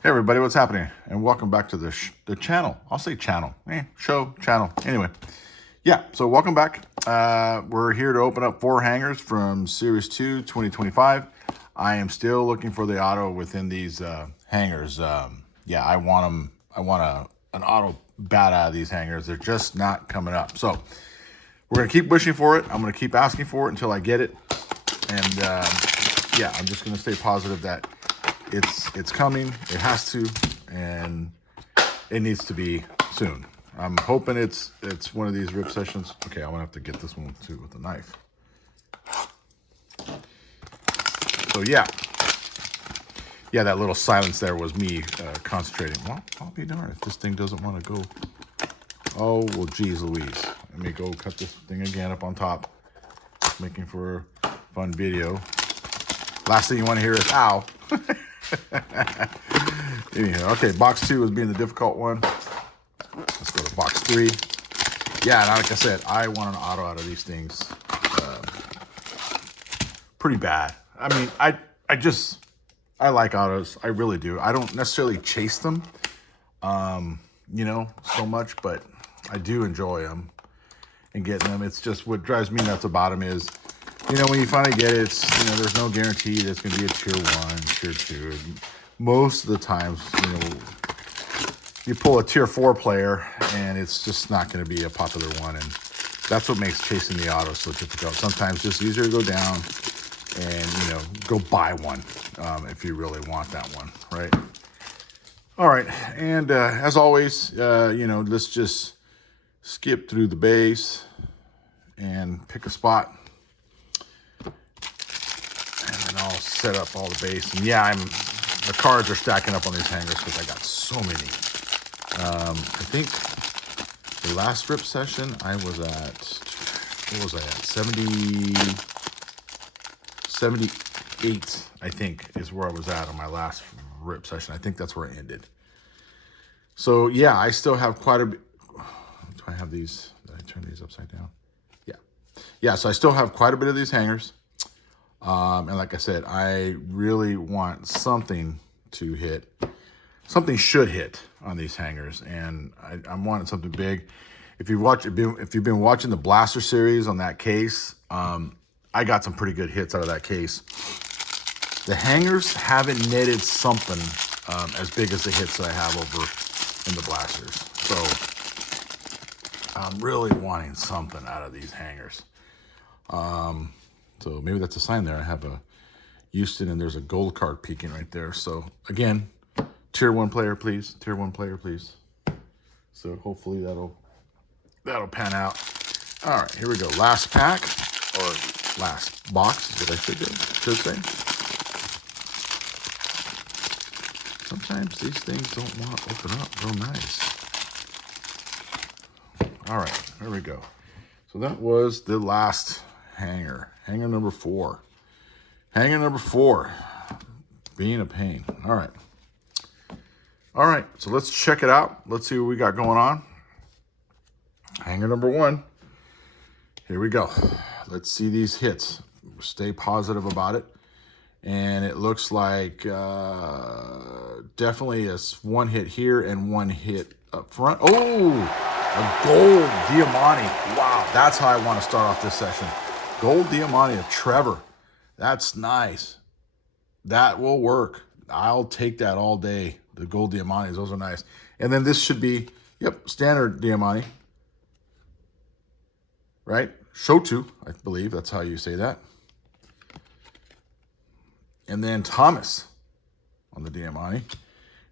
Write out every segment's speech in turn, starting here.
Hey everybody, what's happening? And welcome back to the channel. I'll say channel, show, channel. Anyway, yeah, so welcome back. We're here to open up 4 hangers from Series 2, 2025. I am still looking for the auto within these hangers. Yeah, I want them. I want an auto bat out of these hangers. They're just not coming up. So we're gonna keep wishing for it. I'm gonna keep asking for it until I get it. And yeah, I'm just gonna stay positive that it's coming. It has to, and it needs to be soon. I'm hoping it's one of these rip sessions. Okay, I'm gonna have to get this one too with a knife. So yeah, that little silence there was me concentrating. Well, I'll be darned if this thing doesn't want to go. Oh well, geez Louise. Let me go cut this thing again up on top, making for a fun video. Last thing you want to hear is ow. Anyhow, okay, box 2 is being the difficult one. Let's go to box 3. Yeah, and like I said, I want an auto out of these things pretty bad. I mean, I like autos. I really do. I don't necessarily chase them, so much, but I do enjoy them and getting them. It's just what drives me nuts about them is, when you finally get it, there's no guarantee that it's going to be a tier 1, tier 2. Most of the times, you pull a tier 4 player and it's just not going to be a popular one. And that's what makes chasing the auto so difficult. Sometimes it's easier to go down and, go buy one if you really want that one, right? All right. And as always, let's just skip through the base and pick a spot. I'll set up all the base. And yeah, the cards are stacking up on these hangers because I got so many. I think the last rip session I was at, what was I at? 78, I think, is where I was at on my last rip session. I think that's where it ended. So yeah, I still have quite a bit. Do I have these? Did I turn these upside down? Yeah. Yeah, so I still have quite a bit of these hangers. And like I said, I really want something to hit. Something should hit on these hangers, and I'm wanting something big. If you've been watching the Blaster series on that case, I got some pretty good hits out of that case. The hangers haven't netted something as big as the hits that I have over in the Blasters. So I'm really wanting something out of these hangers. So maybe that's a sign there. I have a Houston and there's a gold card peeking right there. So again, tier 1 player, please. Tier 1 player, please. So hopefully that'll pan out. All right, here we go. Last pack, or last box is what I should say. Sometimes these things don't want to open up real nice. All right, here we go. So that was the last hanger. Hanger number 4. Hanger number 4. Being a pain. All right. All right. So let's check it out. Let's see what we got going on. Hanger number 1. Here we go. Let's see these hits. Stay positive about it. And it looks like definitely a 1 hit here and 1 hit up front. Oh, a gold Diamante. Wow. That's how I want to start off this session. Gold Diamante of Trevor. That's nice. That will work. I'll take that all day. The gold Diamantes, those are nice. And then this should be, standard Diamante. Right? Shotu, I believe that's how you say that. And then Thomas on the Diamante.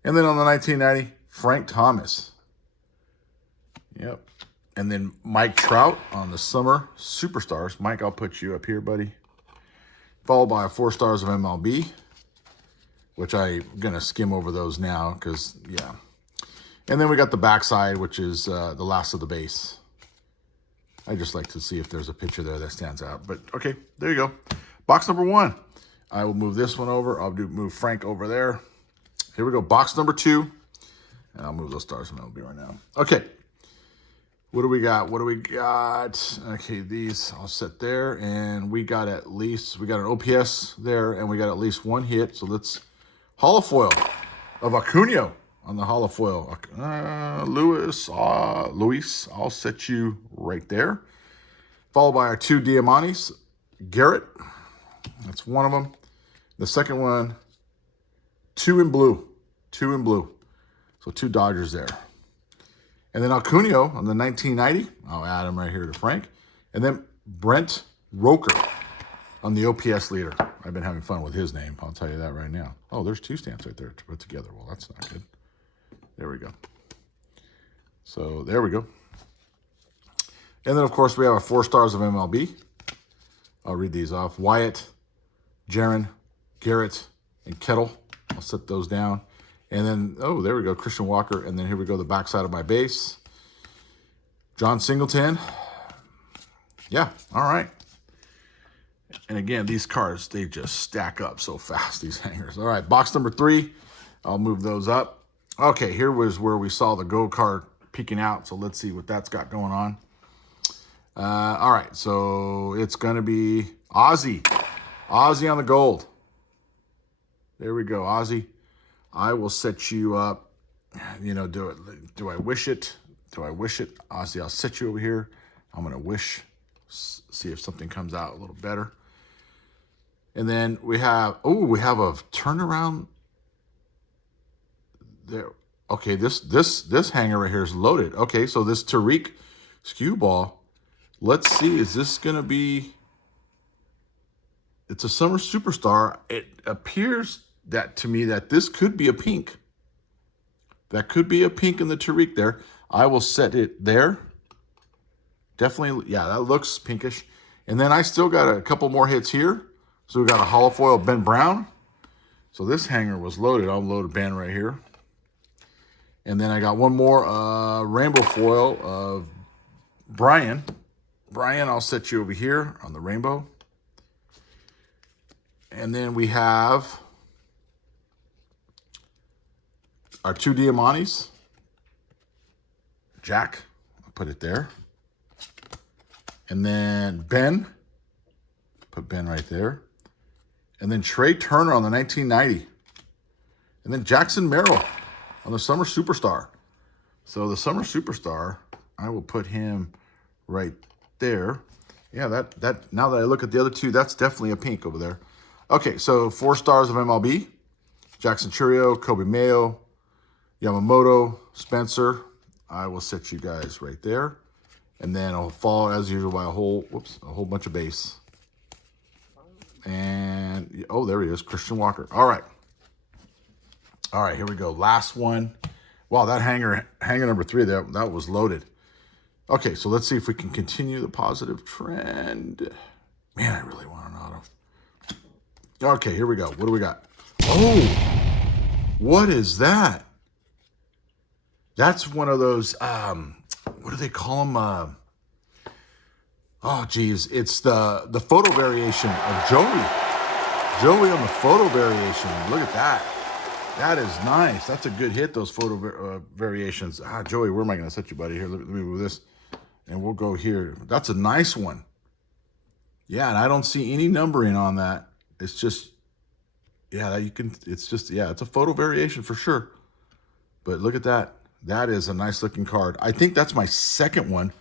And then on the 1990, Frank Thomas. Yep. And then Mike Trout on the Summer Superstars. Mike, I'll put you up here, buddy. Followed by 4 stars of MLB, which I'm going to skim over those now because, yeah. And then we got the backside, which is the last of the base. I just like to see if there's a picture there that stands out. But, okay, there you go. Box number 1. I will move this one over. I'll move Frank over there. Here we go. Box number 2. And I'll move those stars of MLB right now. Okay. What do we got? Okay, these I'll set there, and we got an OPS there, and we got at least 1 hit. So let's holofoil. of Acuna on the hollow foil. Luis, I'll set you right there. Followed by our 2 Diamantes. Garrett, that's one of them. The second one, 2 in blue. 2 in blue. So 2 Dodgers there. And then Acuna on the 1990. I'll add him right here to Frank. And then Brent Roker on the OPS leader. I've been having fun with his name. I'll tell you that right now. Oh, there's 2 stamps right there to put together. Well, that's not good. There we go. So there we go. And then, of course, we have our 4 stars of MLB. I'll read these off. Wyatt, Jaron, Garrett, and Kettle. I'll set those down. And then, oh, there we go, Christian Walker. And then here we go, the backside of my base. John Singleton. Yeah, all right. And again, these cards, they just stack up so fast, these hangers. All right, box number 3. I'll move those up. Okay, here was where we saw the gold card peeking out. So let's see what that's got going on. All right, so it's going to be Ozzy. Ozzy on the gold. There we go, Ozzy. I will set you up. You know, do I wish it? Do I wish it? Ozzy, I'll set you over here. I'm going to wish. See if something comes out a little better. And then we have a turnaround there. Okay, this hanger right here is loaded. Okay, so this Tariq skew ball. Let's see, is this going to be... It's a summer superstar. It appears that to me that this could be a pink. That could be a pink in the Tariq there. I will set it there. Definitely, yeah, that looks pinkish. And then I still got a couple more hits here. So we got a hollow foil Ben Brown. So this hanger was loaded. I'll load a Ben right here. And then I got one more rainbow foil of Brian. Brian, I'll set you over here on the rainbow. And then we have our 2 Diamantes. Jack, I'll put it there. And then Ben, put Ben right there. And then Trey Turner on the 1990. And then Jackson Merrill on the Summer Superstar. So the Summer Superstar, I will put him right there. Yeah, that now that I look at the other 2, that's definitely a pink over there. Okay, so 4 stars of MLB. Jackson Churio, Kobe Mayo, Yamamoto, Spencer. I will set you guys right there. And then I'll follow, as usual, by a whole bunch of base. And, oh, there he is, Christian Walker. All right. All right, here we go. Last one. Wow, that hanger number 3, that was loaded. Okay, so let's see if we can continue the positive trend. Man, I really want an auto. Okay, here we go. What do we got? Oh, what is that? That's one of those, what do they call them? Oh, geez. It's the photo variation of Joey. Joey on the photo variation. Look at that. That is nice. That's a good hit, those photo variations. Joey, where am I going to set you, buddy? Here, let me move this. And we'll go here. That's a nice one. Yeah, and I don't see any numbering on that. It's just, yeah, it's a photo variation for sure. But look at that. That is a nice looking card. I think that's my second one.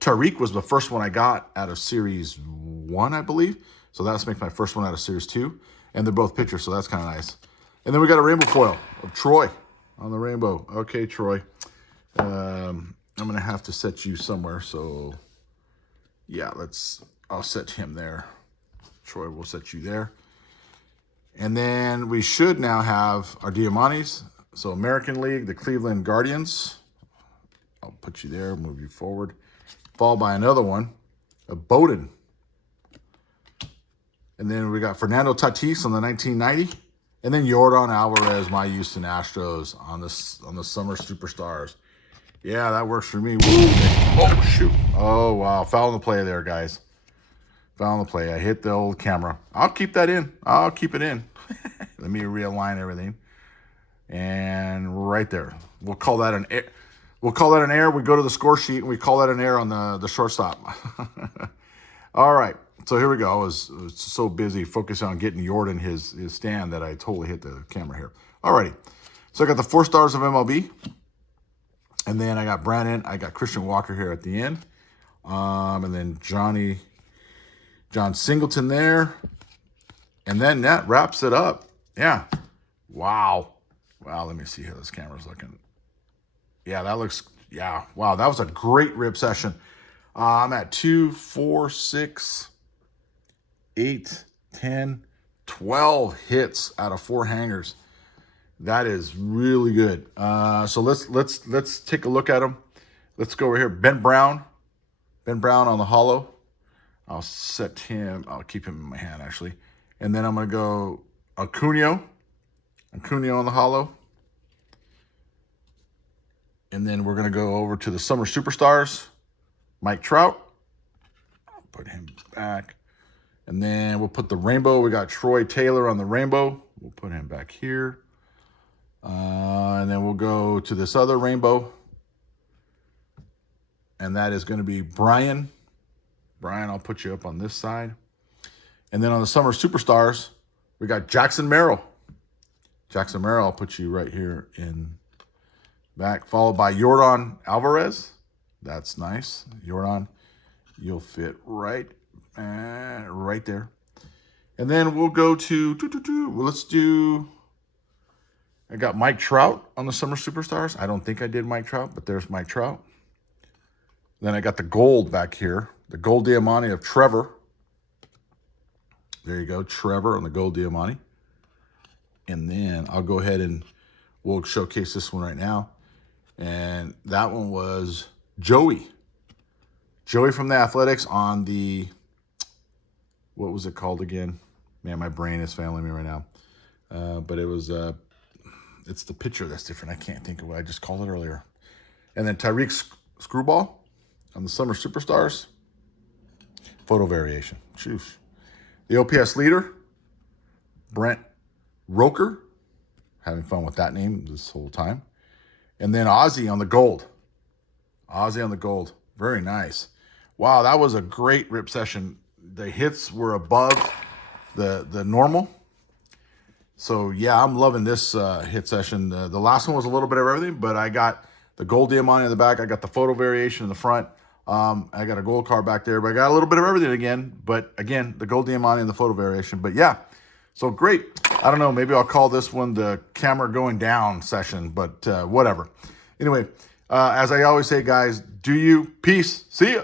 Tariq was the first one I got out of Series 1, I believe. So that's make my first one out of Series 2. And they're both pictures, so that's kind of nice. And then we got a rainbow foil of Troy on the rainbow. Okay, Troy. I'm going to have to set you somewhere. So, yeah, I'll set him there. Troy will set you there. And then we should now have our Diamantes. So American League, the Cleveland Guardians. I'll put you there, move you forward. Followed by another one, a Bowden. And then we got Fernando Tatis on the 1990. And then Yordan Alvarez, my Houston Astros on the Summer Superstars. Yeah, that works for me. Woo. Oh, shoot. Oh, wow. Foul in the play there, guys. Foul in the play. I hit the old camera. I'll keep that in. I'll keep it in. Let me realign everything. And right there. We'll call that an air. We'll call that an error. We go to the score sheet, and we call that an error on the shortstop. All right. So here we go. I was so busy focusing on getting Yordan his stand that I totally hit the camera here. All righty. So I got the 4 stars of MLB. And then I got Brandon. I got Christian Walker here at the end. And then John Singleton there. And then that wraps it up. Yeah. Wow. Wow, let me see how this camera's looking. Yeah, that looks, yeah. Wow, that was a great rip session. I'm at 2, 4, 6, 8, 10, 12 hits out of 4 hangers. That is really good. So let's take a look at them. Let's go over here. Ben Brown on the hollow. I'll set him. I'll keep him in my hand actually, and then I'm gonna go Acuna on the hollow, and then we're gonna go over to the Summer Superstars. Mike Trout. I'll put him back, and then we'll put the rainbow. We got Troy Taylor on the rainbow. We'll put him back here. And then we'll go to this other rainbow. And that is going to be Brian. Brian, I'll put you up on this side. And then on the Summer Superstars, we got Jackson Merrill. Jackson Merrill, I'll put you right here in back. Followed by Yordan Alvarez. That's nice. Yordan, you'll fit right there. And then we'll go to, let's do... I got Mike Trout on the Summer Superstars. I don't think I did Mike Trout, but there's Mike Trout. Then I got the gold back here. The gold Diamante of Trevor. There you go, Trevor on the gold Diamante. And then I'll go ahead and we'll showcase this one right now. And that one was Joey. Joey from the Athletics on the, what was it called again? Man, my brain is failing me right now. But it was... it's the picture that's different. I can't think of what I just called it earlier. And then Tyreek Screwball on the Summer Superstars. Photo variation. Choose. The OPS leader, Brent Roker. Having fun with that name this whole time. And then Ozzy on the gold. Ozzy on the gold. Very nice. Wow, that was a great rip session. The hits were above the normal. So, yeah, I'm loving this hit session. The last one was a little bit of everything, but I got the gold Diamante in the back. I got the photo variation in the front. I got a gold card back there, but I got a little bit of everything again. But, again, the gold Diamante and the photo variation. But, yeah, so great. I don't know. Maybe I'll call this one the camera going down session, but whatever. Anyway, as I always say, guys, do you. Peace. See ya.